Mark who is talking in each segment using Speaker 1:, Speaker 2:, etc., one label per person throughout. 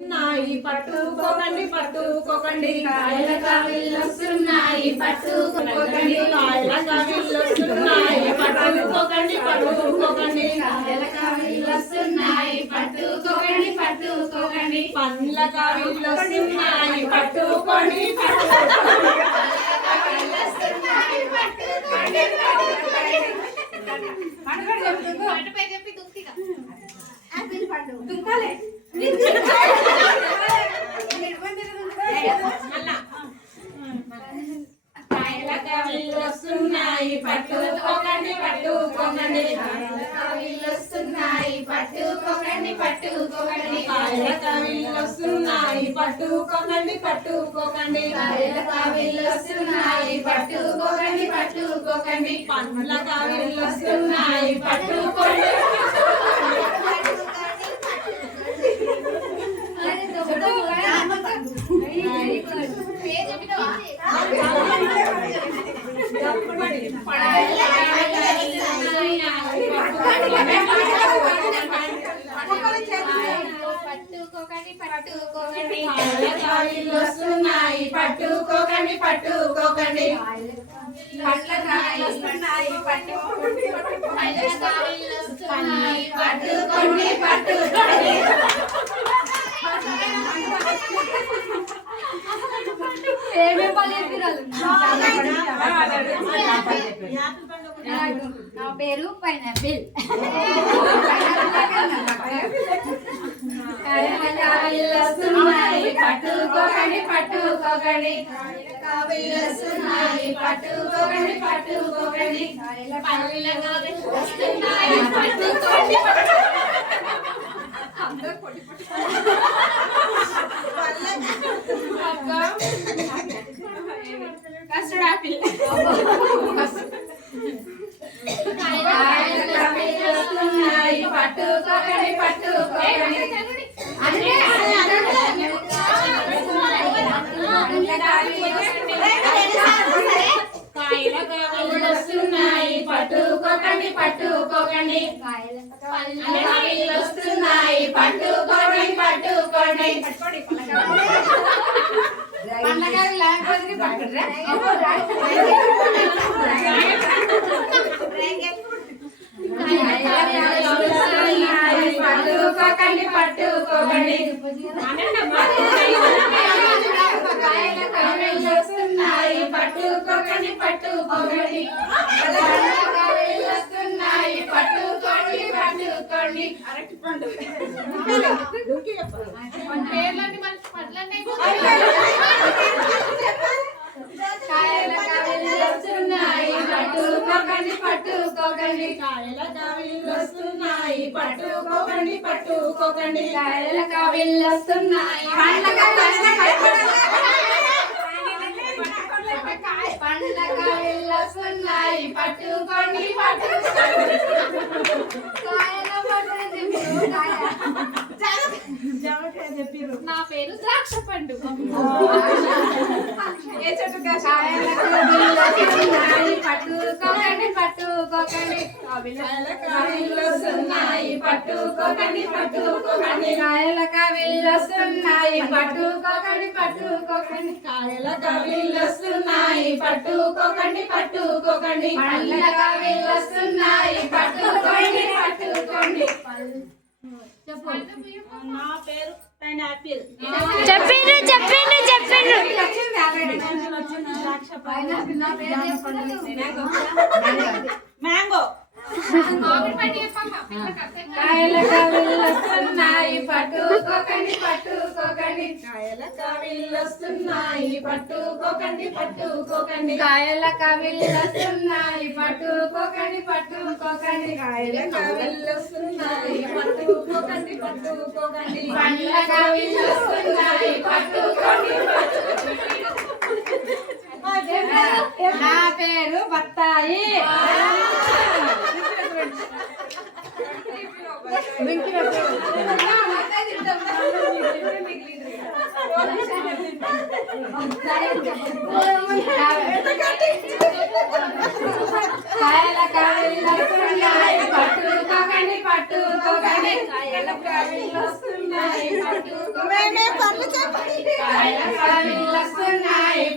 Speaker 1: ఉన్నాయి పట్టుకోకండి పట్టుకోకండి
Speaker 2: కాయల కవిళ్ళొస్తున్నాయి పట్టుకోకండి
Speaker 1: కాయల కవిళ్ళొస్తున్నాయి పట్టుకోకండి పట్టుకోకండి
Speaker 2: కాయల కవిళ్ళొస్తున్నాయి పట్టుకోకండి పట్టుకోకండి
Speaker 1: పండ్ల కవిళ్ళొస్తున్నాయి పట్టుకోండి
Speaker 2: పట్టుకోకండి పట్టుకోండి పట్టుకోండి దుంకాలే
Speaker 1: కాయల కవిళ్ళొస్తున్నాయి పట్టుకోకండి పట్టుకోకండి
Speaker 2: కవిళ్ళొస్తున్నాయి పట్టుకోకండి
Speaker 1: కవిళ్ళొస్తున్నాయి పట్టుకోకండి పట్టుకోకండి.
Speaker 2: కాయల కవిళ్ళొస్తున్నాయి పట్టుకోకండి పట్టుకోకండి.
Speaker 1: పండ్ల కవిళ్ళొస్తున్నాయి పట్టుకోండి.
Speaker 2: పట్టుకోకండి
Speaker 1: కాయల కవిళ్ళొస్తున్నాయి పట్టుకోకండి. పట్టుకోకండి
Speaker 2: పట్టుకోండి పట్టుకోండి.
Speaker 3: ఏమేం నా పేరు పైనాపిల్.
Speaker 2: పట్టుకోకండి కాయలొస్తున్నాయి పట్టుకోకండి పట్టుకోకండి కాయలొస్తున్నాయి పట్టుకోండి కస్టర్డ్ ఆపిల్ కాయలొస్తున్నాయి పట్టుకోకండి పట్టుకోకండి అంటే కాయల కాయలొస్తున్నాయి పట్టుకోకండి పట్టుకోకండి కాయలు వస్తున్నాయి. పట్టుకోండి పట్టుకోండి. పట్టుకురా పట్టుకోకండి పట్టుకోకండి. కాయల కాయలు వస్తున్నాయి. పట్టుకోకండి పట్టుకోకండి. కాయల కాయలు వస్తున్నాయి పట్టుకోకండి పట్టుకోకండి
Speaker 1: కాయల పట్టుకోకండి పట్టుకోకండి
Speaker 2: కాయల కావిళ్ళు వస్తున్నాయి. పండ్ల పండ్ల కాయలు వస్తున్నాయి పట్టుకోండి పట్టుకోండి కాయల
Speaker 3: నా పేరు ద్రాక్ష పండు
Speaker 2: కావిళ్ళు వస్తున్నాయి పట్టుకోకండి పట్టుకోకండి.
Speaker 1: కాయల కవిళ్ళొస్తున్నాయి పట్టుకోకండి పట్టుకోకండి.
Speaker 2: కాయల కావిళ్ళు వస్తున్నాయి పట్టుకోకండి పట్టుకోకండి.
Speaker 1: కాయల కవిళ్ళొస్తున్నాయి పట్టుకోకండి పట్టుకోకండి.
Speaker 2: పట్టుకోండి పట్టుకోండి
Speaker 1: నా పేరు పైనాపిల్
Speaker 4: చెప్పిండ్రు చెప్పిండ్రు చెప్పిండ్రు
Speaker 1: మ్యాంగో
Speaker 2: కాయల కావిళ్ళు వస్తున్నాయి పట్టుకోకండి పట్టుకోకండి
Speaker 1: కాయల కవిళ్ళొస్తున్నాయి పట్టుకోకండి పట్టుకోకండి
Speaker 2: కాయల కావిళ్ళు వస్తున్నాయి పట్టుకోకండి పట్టుకోకండి
Speaker 1: కాయల కవిళ్ళొస్తున్నాయి పట్టుకోకండి పట్టుకోకండి
Speaker 2: పండ్ల కావిళ్ళు వస్తున్నాయి పట్టుకోండి నా పేరు బత్తాయి. పట్టుకోకండి పట్టుకోకండి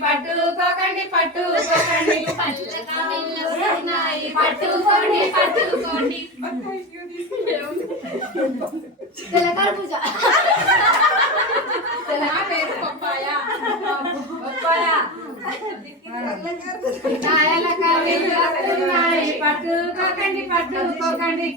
Speaker 2: పట్టుకోకండి
Speaker 1: పట్టుకోకండి.
Speaker 3: పట్టుకోండి పట్టుకోండి. తెలకాయ పూజ
Speaker 2: పట్టుకోకండి పట్టుకోకండి.